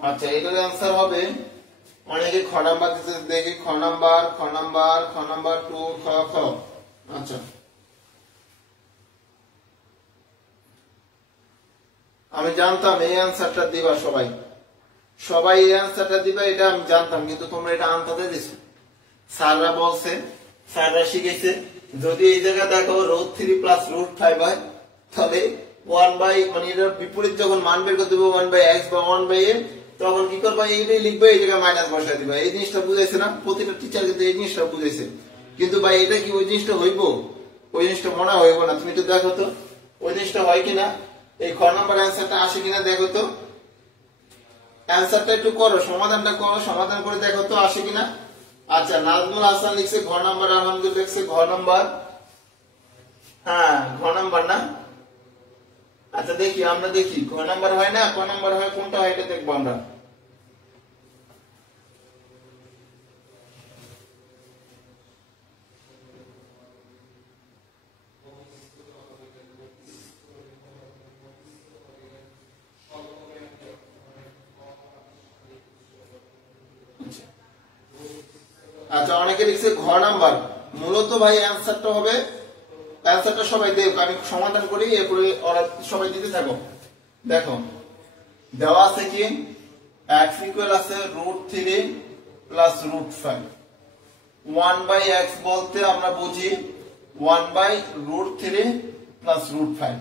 আচ্ছা এটার आंसर হবে, অনেকে খ নাম্বার দিতে দেখি, খ নাম্বার 2 খ। আচ্ছা আমি জানতাম এই आंसरটা দিবা, সবাই এই आंसरটা দিবা, এটা আমি জানতাম, কিন্তু তোমরা এটা আনতে দিছো। স্যাররা বলছে, স্যাররা শিখেছে, যদি এই জায়গা দেখো √3 প্লাস √5 হয়, তাহলে 1 বাই মানে এর বিপরীত যখন মান বের করতে হবে 1 বাই x বা 1 বাই a, তখন কি করবা, এইটাই লিখবে, এই জায়গায় মাইনাস বসায় দিবা। এই জিনিসটা বুঝাইছে না, প্রতিটা টিচার কিন্তু এই জিনিসটা বুঝাইছে। কিন্তু ভাই এটা কি ওই জিনিসটা হইব? ওই জিনিসটা মনে হইব না। তুমি তো দেখো তো ওই জিনিসটা হয় কিনা, এই খ নাম্বার आंसरটা আসে কিনা দেখো তো। आंसरটা একটু করো, সমাধানটা করো, সমাধান করে দেখো তো আসে কিনা। আচ্ছা নাজমুল হাসান লিখছে ঘ নাম্বার, আলহামদুলিল্লাহ লিখছে ঘ নাম্বার। হ্যাঁ ঘ নাম্বার না। আচ্ছা দেখি, আমরা দেখি ঘ নাম্বার হয় না ক নাম্বার হয়, কোনটা হয় এটা দেখবো আমরা। আচ্ছা অনেকে লিখছে ঘ নাম্বার। মূলত ভাই आंसरটা হবে, आंसरটা সবাই দেখ, আমি সমাধান করি, এরপরে ওরা সবাই দিতে থাকো। দেখো দেওয়া আছে কি, x ইকুয়াল আছে √3 প্লাস √5। 1 বাই x বলতে আমরা বুঝি 1 বাই √3 প্লাস √5।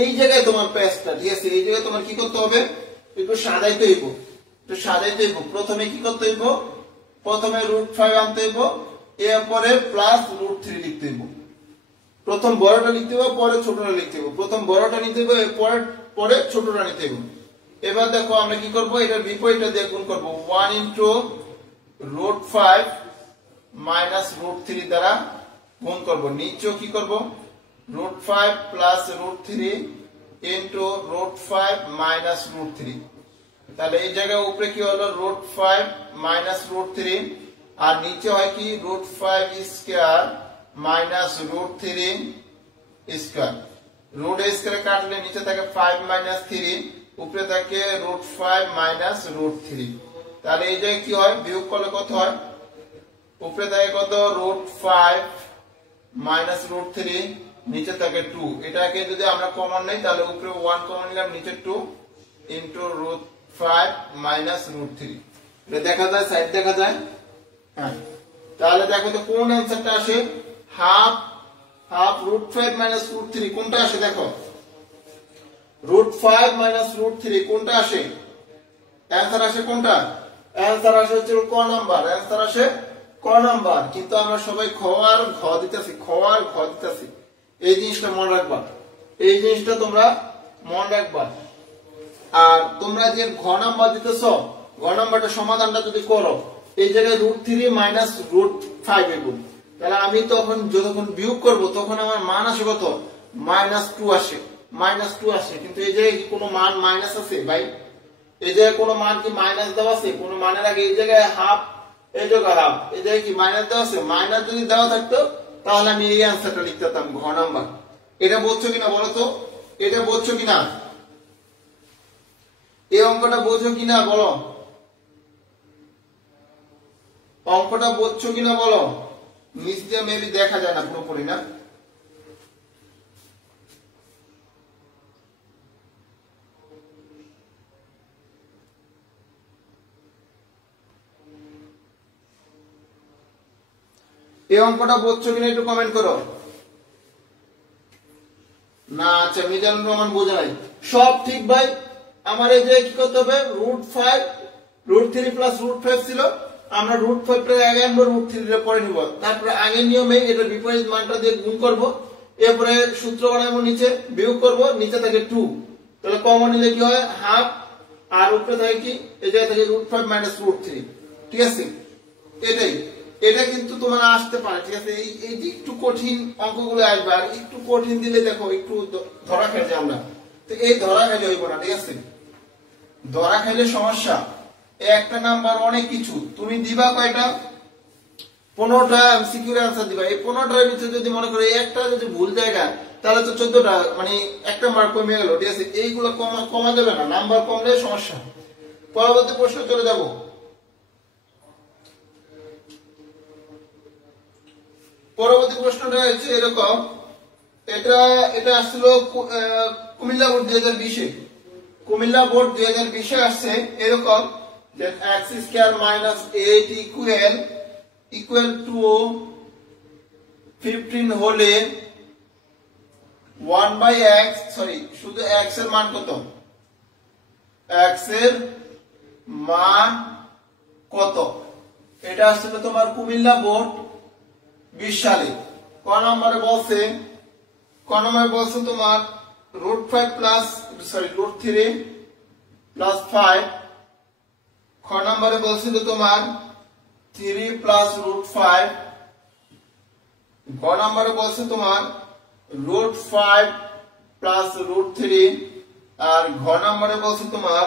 এই জায়গায় তোমার পেজটা, ঠিক আছে, এই জায়গায় তোমার কি করতে হবে, একটু সাজাইতে হইব, প্রথমে কি করতে হইব, প্রথমে √5 আনতে হইব, এরপরে প্লাস √3 লিখতে হইব। প্রথম বড়টা লিখতে হবে, পরে ছোটটা লিখতে হবে। প্রথম বড়টা নিতে হবে, পরে ছোটটা নিতে হবে। এবার দেখো আমরা কি করব, এটার বিপরীতটা দিয়ে গুণ করব। 1 ইনটু √5 মাইনাস √3 দ্বারা গুণ করব। নিচেও কি করব, √5 প্লাস √3 ইনটু √5 মাইনাস √3। তাহলে এই জায়গায় উপরে কি হলো, √5 মাইনাস √3, আর নিচে হয় কি √5 square minus √3 square. Root square কাটলে নিচে থাকে 5 মাইনাস 3, উপরে থাকে √5 মাইনাস √3। তাহলে এই জায়গায় কি হয়, বিয়োগ করলে কত হয়, উপরে থাকে কত, √5 মাইনাস √3, নিচে থাকে 2। এটাকে যদি আমরা কমন নেই, তাহলে উপরে 1 কমন নিলাম, নিচে 2 ইনটু √5 মাইনাস √3। এটা দেখা যায়, সাইড দেখা যায়। হ্যাঁ তাহলে দেখো তো কোন आंसरটা আসে, হাফ √5 মাইনাস √3 কোনটা আসে, দেখো √5 মাইনাস √3 কোনটা আসে, आंसर আসে কোনটা, आंसर আসে হচ্ছে ক নাম্বার, आंसर আসে ক নাম্বার। কিন্তু আমরা সবাই খ আর ঘ দিতেছি, এই জিনিসটা মনে রাখবা, এই জিনিসটা তোমরা মনে রাখবা। আর তোমরা যে ঘ নাম্বার দিতেছো, ঘ নাম্বারটা সমাধানটা যদি করো, এই জায়গায় √3 মাইনাস √5 এগুন, তাহলে আমি তখন যখন বিয়োগ করব, তখন আমার মান আসে কত, -2 আসে। কিন্তু এই জায়গায় কি কোনো মান মাইনাস আছে ভাই, এই জায়গায় কোনো মান কি মাইনাস দেওয়া আছে, কোনো মানের আগে এই জায়গায় হাফ, এই জায়গায় হাফ, এই জায়গায় কি মাইনাস দেওয়া আছে, মাইনাস যদি দেওয়া থাকতো তাহলে আমি এই आंसरটা লিখতাম ঘ নাম্বার। এটা বুঝছো কিনা বলো তো, এটা বুঝছো কিনা, এই অঙ্কটা বুঝছো কিনা বলো, অঙ্কটা বুঝছো কিনা বলো। নিচ দিয়ে মেবি দেখা যায় না পুরোপুরি না। এই অঙ্কটা বুঝছো কিনা একটু কমেন্ট করো। আচ্ছা মিজানুর রহমান বোঝা নাই, সব ঠিক ভাই। আমার এই যে কি করতে হবে, √5 √3 প্লাস √5 ছিল, আমরা √5 টাকে আগে আনবো, √3 এর পরে নিব, তারপরে আগের নিয়মে এটা বিপরীত মানটা দিয়ে গুণ করব, এরপরে সূত্র বানাবো, নিচে বিয়োগ করব, নিচে থাকে 2, তাহলে কমন নিলে কি হয় হাফ, আর উপরে থাকে কি এই জায়গায় থাকে √5 মাইনাস √3। ঠিক আছে, এটাই, এটা কিন্তু তোমার আসতে পারে। ঠিক আছে, এই যে একটু কঠিন অঙ্কগুলো আসবে, আর একটু কঠিন দিলে দেখো একটু ধরা খেলে আমরা, তো এই ধরা খেলে হইব না। ঠিক আছে, ধরা খাইলে সমস্যা। একটা নাম্বার অনেক কিছু, তুমি দিবা কয়টা, 15টা এমসিকিউ এর आंसर দিবা, এই 15টার ভিতরে যদি মনে করো একটা যদি ভুল জায়গা, তাহলে তো 14টা, মানে একটা মার্ক কমে গেল। ঠিক আছে, এইগুলো কমা যাবে না, নাম্বার কমলে সমস্যা। পরবর্তী প্রশ্ন চলে যাব। পরবর্তী প্রশ্নটা হচ্ছে এরকম, এটা আসছিল কুমিল্লা বোর্ড 2020-এ, কুমিল্লা বোর্ড 2020-এ আসছে এরকম যে x² মাইনাস 8 ইকুয়াল টু 15 হলে 1/x, সরি শুধু x এর মান কত, x এর মান কত, এটা আসছিল তোমার কুমিল্লা বোর্ড 20 সালে। ক নম্বরে বলছে, তোমার √5 প্লাস √3 প্লাস 5, খ নম্বরে বলছিল তোমার 3 প্লাস √5, গ নম্বরে বলছে তোমার √5 প্লাস √3, আর ঘ নম্বরে বলছে তোমার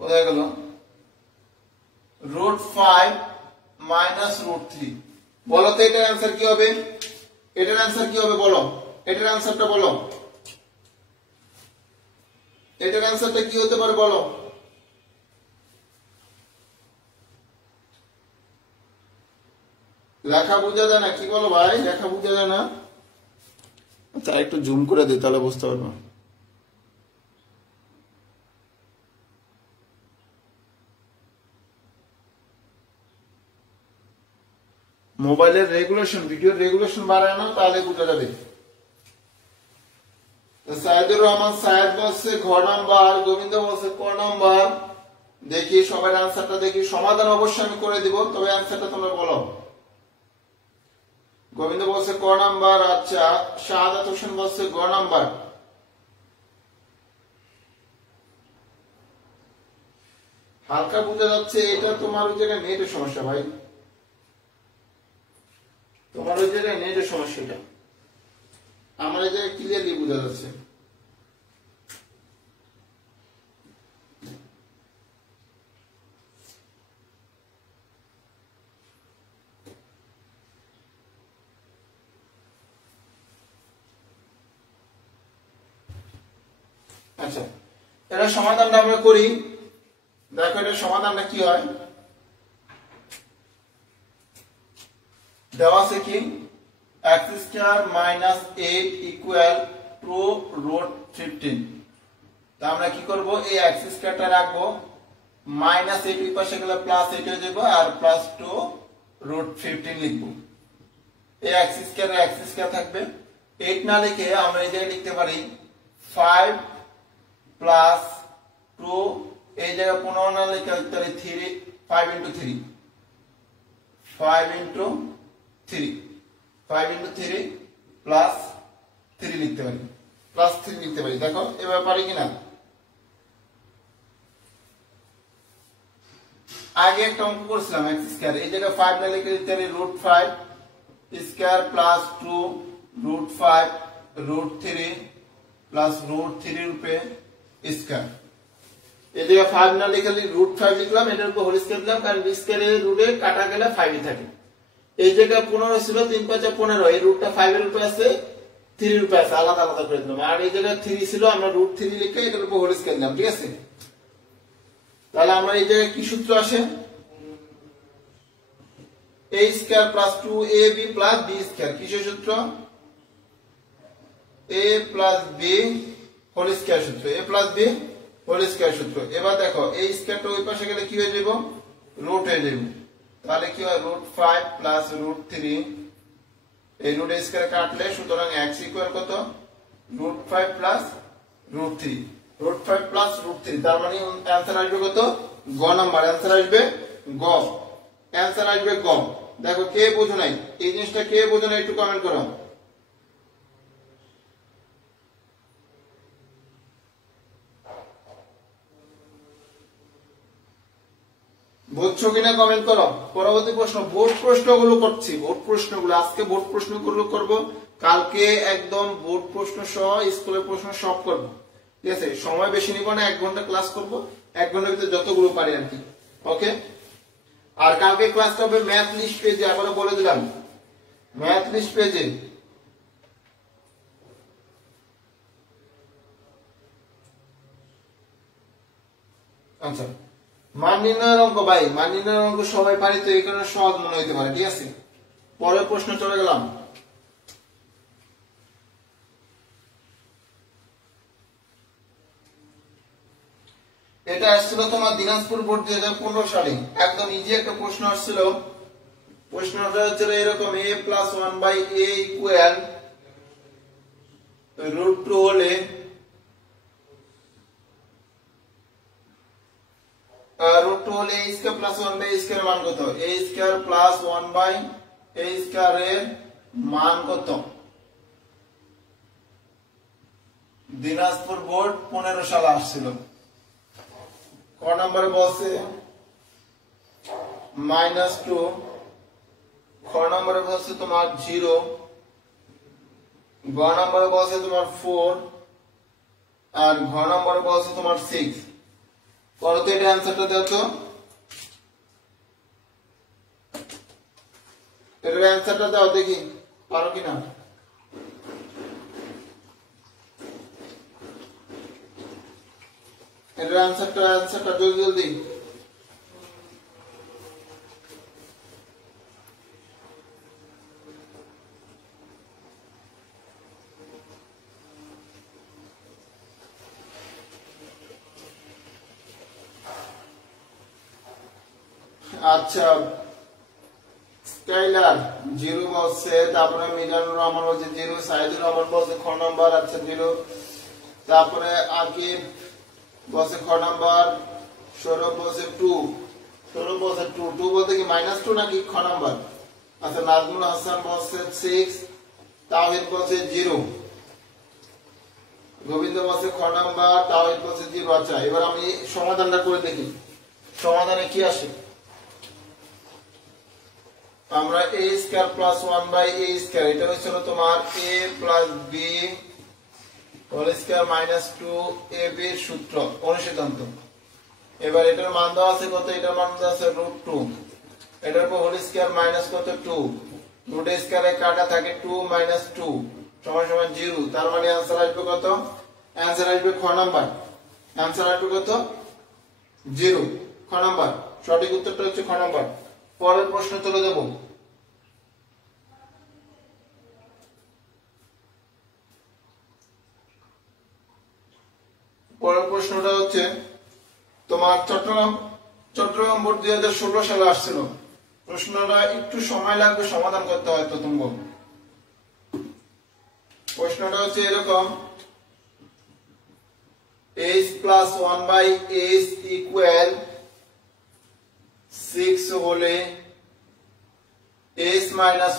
কোথায় গেল √5 মাইনাস √3। বলো তো এটার অ্যান্সার কি হবে, এটার অ্যান্সার কি হবে বলো, এটার অ্যান্সারটা বলো, এটার অ্যান্সারটা কি হতে পারে বলো। লেখা বোঝা যায় না, কি বলো ভাই, লেখা বোঝা যায় না? আচ্ছা একটু জুম করে দিই, তাহলে বুঝতে পারবো। মোবাইলের রেগুলেশন, ভিডিওর রেগুলেশন বাড়ায় না, তাহলে বোঝা যাবে। সাইদুর রহমান সায়েদ বলছে ঘ নাম্বার, গোবিন্দ বলছে ক নাম্বার। দেখি সবার আনসারটা দেখি, সমাধান অবশ্যই আমি করে দিব, তবে আনসারটা তোমরা বলো। গোবিন্দ বলছে ক নাম্বার, আচ্ছা শাহাদাত হোসেন বলছে গ নাম্বার। হালকা বোঝা যাচ্ছে, এটা তোমার ওই জায়গায় নেটের সমস্যা ভাই, তোমার ওই জায়গায় নেটের সমস্যা, এটা আমার এই জায়গায় ক্লিয়ারলি বোঝা যাচ্ছে। আচ্ছা এটা সমাধানটা আমরা করি, দেখো এটা সমাধানটা কি হয়। দেওয়া আছে কি x² মাইনাস 8 ইকুয়াল টু √15। তা আমরা কি করব, এই x² রাখবো, মাইনাস 8 এই পাশে গেলে প্লাস 8 হয়ে যাবে, আর প্লাস 2 √15 লিখবো। এই x² থাকবে, 8 না লিখে আমরা এই জায়গায় লিখতে পারি 5 প্লাস 2, এই জায়গায় 15 না লিখে লিখতে পারি 3, 5 into 3, 5 into 3, 5 into 3 প্লাস 3 লিখতে পারি, প্লাস 3 লিখতে পারি। দেখো এবার পারি কিনা, আগে একটা অঙ্ক করছিলাম x², এই জায়গায় 5 না লিখে লিখতে পারি √5 স্কয়ার প্লাস 2 √5 √3 প্লাস √3 রূপে স্কয়ার। এই জায়গায় 5 না লিখে √5 লিখলাম, এটার উপর হোল স্কয়ার দিলাম, কারণ স্কয়ারের রুটে কাটা গেলে 5 ই থাকে। এই জায়গায় 15 ছিল, 3 5 15, এই রুটটা 5 এর উপরে আছে, 3 এর উপরে আছে, আলাদা আলাদা করে দিলাম। আর এই জায়গায় 3 ছিল, আমরা √3 লিখে এটার উপর হোল স্কয়ার দিলাম। ঠিক আছে, তাহলে আমরা এই জায়গায় কি সূত্র আসে, a² plus 2ab plus b², কিসের সূত্র, a plus b whole square সূত্র, a plus b whole square সূত্র। এবার দেখো এই স্কয়ারটা ওই পাশে গেলে কি হয়ে যাবে, রুট হয়ে যাবে। তাহলে কি হয়, √5 প্লাস √3, এই রুট স্কয়ার কাটলে, সুতরাং x ইকুয়াল কত √5 প্লাস √3, √5 প্লাস √3, তার মানে অ্যান্সার আসবে কত? গ নাম্বার অ্যান্সার আসবে গ, অ্যান্সার আসবে গ। দেখো কে বোঝো নাই এই জিনিসটা, কে বোঝো নাই একটু কমেন্ট করো। বুঝছো কিনা কমেন্ট করো। পরবর্তী প্রশ্ন, বোর্ড প্রশ্নগুলো করছি, বোর্ড প্রশ্নগুলো আজকে বোর্ড প্রশ্নগুলো করব, কালকে একদম বোর্ড প্রশ্ন সহ স্কুলের প্রশ্ন সব করব, ঠিক আছে? সময় বেশি নিব না, 1 ঘন্টা ক্লাস করব, 1 ঘন্টার ভিতরে যতগুলো পারি আর কি, ওকে? আর কালকে ক্লাসটা হবে ম্যাথ লিস্ট পেজে, আবারও বলে দিলাম ম্যাথ লিস্ট পেজে। আচ্ছা, মান নির্ণয়ের অঙ্ক ভাই, মান নির্ণয়ের অঙ্ক সবাই পারি তো এই কারণে সহজ মনে হইতে পারে, ঠিক আছে? পরের প্রশ্ন চলে গেলাম। এটা আসছিল তোমার দিনাজপুর বোর্ড 2015 সালে, একদম ইজি একটা প্রশ্ন আসছিল। প্রশ্নটা হচ্ছিল এরকম, a প্লাস 1/a ইকুয়াল √2 হলে √2 হলে a square plus 1/a square মান কত? a square plus 1/a square এর মান কত? দিনাজপুর বোর্ড 15 সালে আসছিল। ক নম্বরে বলছে -2, খ নম্বরে বলছে তোমার 0, গ নম্বরে বলছে তোমার 4, আর ঘ নম্বরে বলছে তোমার 6। করো তো এটা অ্যান্সারটা দাও তো, এটার অ্যান্সারটা দাও দেখি পারো কিনা। এটার অ্যান্সারটা জলদি জলদি। আচ্ছা, স্কাইলার 0 বলছে, তারপরে মিজানুর রহমান বলছে 0, সাইদুর রহমান বলছে খ নাম্বার, আচ্ছা 0, তারপরে আকিব বলছে খ নাম্বার, সৌরভ বলছে 2, সৌরভ বলছে 2 বলতে কি -2 নাকি খ নাম্বার? আচ্ছা, নাজমুল হাসান বলছে 6, তাওহীদ বলছে 0, গোবিন্দ বলছে খ নাম্বার, তাওহীদ বলছে 0। আচ্ছা, এবার আমি সমাধানটা করে দেখি, সমাধানে কি আসে। আমরা a square plus 1/a square, এটা হচ্ছিল তোমার a plus b whole square -2ab এর সূত্র, অনুসিদ্ধান্ত। এবার এটার মান দেওয়া আছে কত? এটার মান দেওয়া আছে √2, এটার উপর হোল স্কয়ার মাইনাস কত 2, রুট স্কয়ারে কাটা থাকে 2 - 2 সমান সমান 0, তার মানে आंसर আসবে কত? आंसर আসবে খ নাম্বার, आंसर আসবে কত? 0, খ নাম্বার সঠিক উত্তরটা হচ্ছে খ নাম্বার। পরের প্রশ্ন চলে যাব। পরের প্রশ্নটা হচ্ছে তোমার চট্টগ্রাম বোর্ড 2016 সালে আসছিল। প্রশ্নটা একটু সময় লাগবে সমাধান করতে হয়তো তুমি। প্রশ্নটা হচ্ছে এরকম, h প্লাস 1/h ইকুয়াল 6 হলে h মাইনাস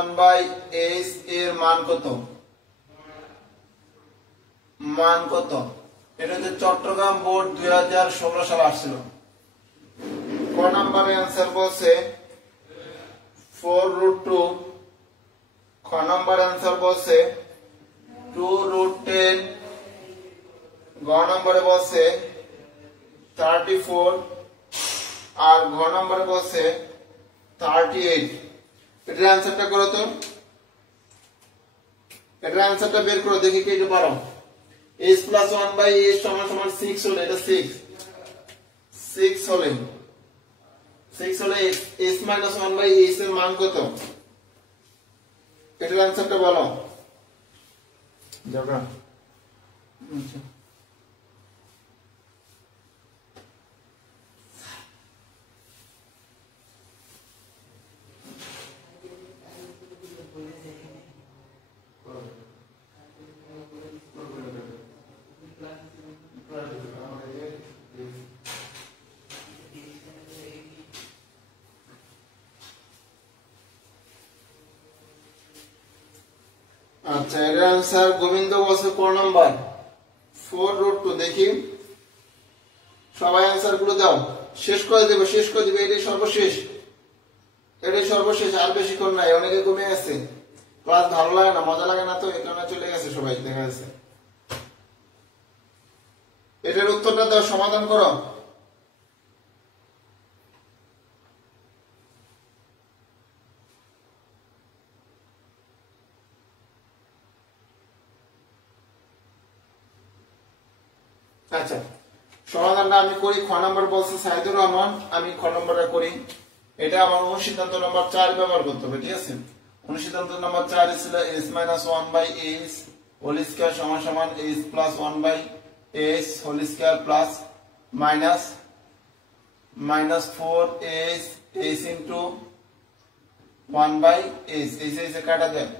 1/h এর মান কত? মান কত? এটা হচ্ছে চট্টগ্রাম বোর্ড 2016 সালে আসছিল। ক নম্বরে आंसर বলছে 4√2, খ নম্বর आंसर বলছে 2√10, গ নম্বরে বলছে 34, আর ঘ নম্বরে বলছে 38। এটার आंसरটা করো তো, এটার आंसरটা বের করো দেখি কে এটা পারো। h প্লাস 1/h সমান সমান 6 হলে, এটা 6 হলে h মাইনাস 1/h এর মান কত? এটার आंसरটা বলো। যাও। আচ্ছা, আচ্ছা এর आंसर গোবিন্দ বলছে কোন নাম্বার 4√2 দেখি সবাই आंसर গুলো দাও শেষ করে দেব এটাই সর্বশেষ আর বেশি কোন নাই অনেকে কমে আছে ক্লাস ভালো লাগে না মজা লাগে না তো এই কারণে চলে গেছে সবাই দেখা যাচ্ছে এটার উত্তরটা দাও সমাধান করো আচ্ছা সমাধানটা আমি করি খ নাম্বার বলছে সাইদুর রহমান আমি খ নাম্বারটা করি এটা আমার অনুসিদ্ধান্ত নাম্বার 4 ব্যবহার করতে হবে ঠিক আছে অনুসিদ্ধান্ত নাম্বার 4 ছিল s - 1/s হোল স্কয়ার সমান সমান s + 1/s whole square plus minus 4s s into 1/s এই যে কাটা যায়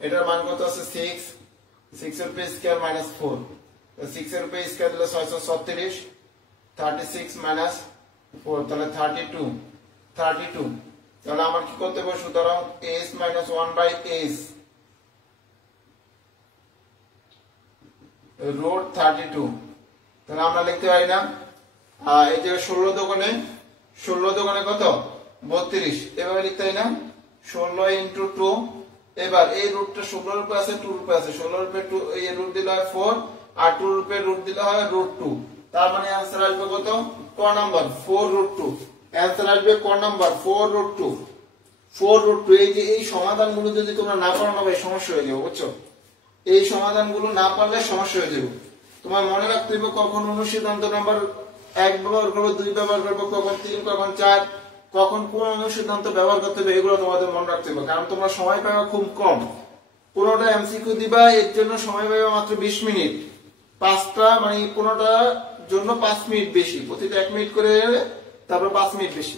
এটার মান কত আছে 6 এর উপরে স্কয়ার মাইনাস 4 6 এর উপরে স্কয়ার দিলে 636 36 মাইনাস 4 তাহলে 32 তাহলে আমার কি করতে হবে সুতরাং s - 1/s রুট 32 তাহলে আমরা লিখতে পারি না এই যে 16 দোকানে কত 32 এভাবে লিখতে হয় না 16 * 2 এবার এই রুটটা 16 এর উপরে আছে 2 এর উপরে আছে 16 এর উপরে 2 এই রুট দিলে হয় 4 আর 2 এর উপরে রুট দিলে হয় √2 তার মানে आंसर আসবে কত ক নাম্বার 4√2 आंसर আসবে ক নাম্বার 4√2 এই যে এই সমাধানগুলো যদি তোমরা না পারো না ভাই সমস্যা হয়ে যাবে বুঝছো এই সমাধানগুলো না পারলে সমস্যা হয়ে যাবে তোমার মনে রাখতে হবে কখন অনুসিদ্ধান্ত নাম্বার 1 ব্যবহার করব 2 ব্যবহার করব কখন 3 কখন 4 কখন কোন অনুসিদ্ধান্ত ব্যবহার করতে হবে এগুলো তোমাদের মনে রাখতে হবে কারণ তোমরা সময় পাবে খুব কম কোনটা এমসিকিউ দিবা এর জন্য সময় পাবে মাত্র 20 মিনিট পাঁচটা মানে কোনটা জন্য 5 মিনিট বেশি প্রতিটা 1 মিনিট করে তারপর 5 মিনিট বেশি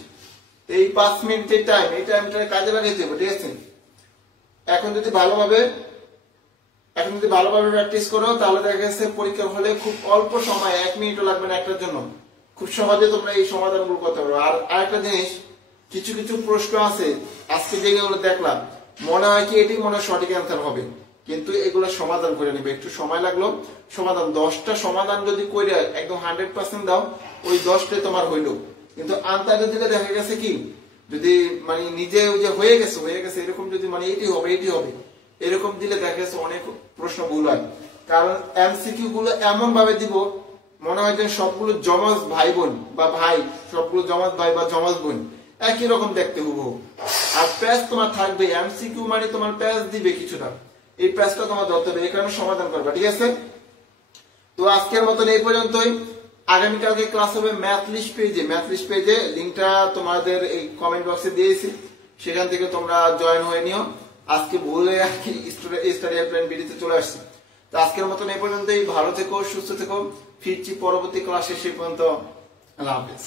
এই 5 মিনিটের টাইম এই টাইমটা কাজে লাগাইতে হবে ঠিক আছে এখন যদি ভালোভাবে প্র্যাকটিস করো তাহলে দেখা যাচ্ছে পরীক্ষা হলে খুব অল্প সময় 1 মিনিটও লাগবে না একটার জন্য খুব সহজে তোমরা এই সমাধানগুলো করতে পারো আর আরেকটা জিনিস কিছু প্রশ্ন আছে আজকে যেগুলো দেখলাম মনে হয় কি এটি মনে হয় সঠিক অ্যান্সার হবে কিন্তু এগুলো সমাধান করে নেবে একটু সময় লাগলো সমাধান 10টা সমাধান যদি কইরা একদম 100% দাও ওই 10টাই তোমার হইলো কিন্তু আনসারটা দিলে দেখা গেছে কি যদি মানে নিজে ওই যে হয়ে গেছে এরকম যদি মানে এটি হবে এরকম দিলে দেখা গেছে অনেক প্রশ্ন ভুল হয় কারণ এমসিকিউ গুলো এমন ভাবে দিব মনে হয় যে সবগুলো জমজ ভাই বোন বা ভাই সবগুলো জমজ ভাই বা জমজ বোন একই রকম দেখতে হুবহু আর প্যাচ তোমার থাকবে এমসিকিউ মানে তোমার প্যাচ দিবে কিছুটা এই প্যাচটা তোমার ধরতে হবে এই কারণে সমাধান করবা ঠিক আছে তো আজকের মতন এই পর্যন্তই আগামীকালকে ক্লাস হবে ম্যাথ লিস্ট পেজে লিংকটা তোমাদের এই কমেন্ট বক্সে দিয়েছি সেখান থেকে তোমরা জয়েন হয়ে নিও আজকে ভুলে স্টাডি প্ল্যান ভিডিওতে চলে আসছি তো আজকের মতন এই পর্যন্তই ভালো থেকো সুস্থ থেকো ফিরছি পরবর্তী ক্লাসে সেই পর্যন্ত আল্লাহ হাফেজ